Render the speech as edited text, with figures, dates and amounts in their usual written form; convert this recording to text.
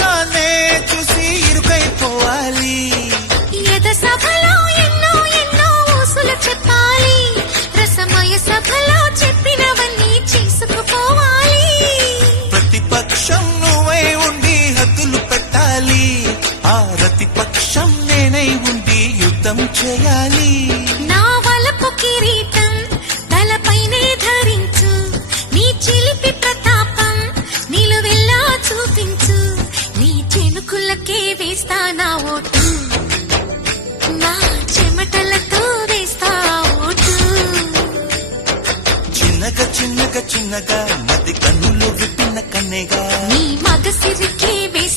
ఆకాశాన్నే చూసి ఇరుకైపోవాలి. యద సభలో ఎన్నో ఎన్నో ఊసులు చెప్పాలి. రసమయ సభలో చెప్పినవన్నీ చేసుకుపోవాలి. ప్రతిపక్షం నువ్వై ఉండి హద్దులు పెట్టాలి. ఆ ప్రతిపక్షం నేనై ఉండి యుద్ధం చేయాలి. నా వలపు కిరీటం తలపైనే ధరించు. నీ చిలిపి ప్రతాపం నిలువెల్లా చూపించు. నీ చెనుకులకే వేస్తా నా ఓటు.